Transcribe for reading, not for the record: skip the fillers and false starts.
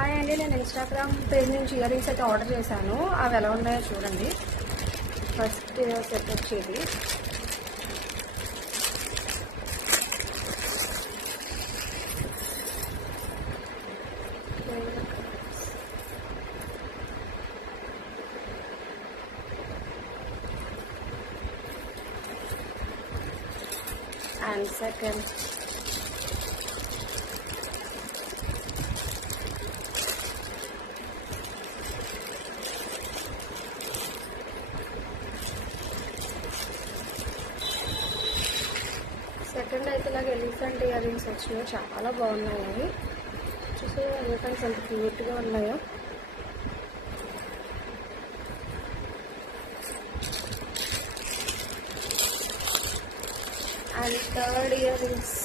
హాయ్ అండి, నేను Instagram page నుంచి ఇయర్ రింగ్స్ అయితే ఆర్డర్ చేశాను. అవి ఎలా ఉన్నాయో చూడండి. ఫస్ట్ సెట్ వచ్చేది అండ్ సెకండ్ అయితే ఇలాగ ఎలిఫెంట్ ఇయర్ రింగ్స్ వచ్చినాయి. చాలా బాగున్నాయి అవి. చూసే ఎలిఫెంట్స్ ఎంత క్యూట్గా ఉన్నాయో. And third ear rings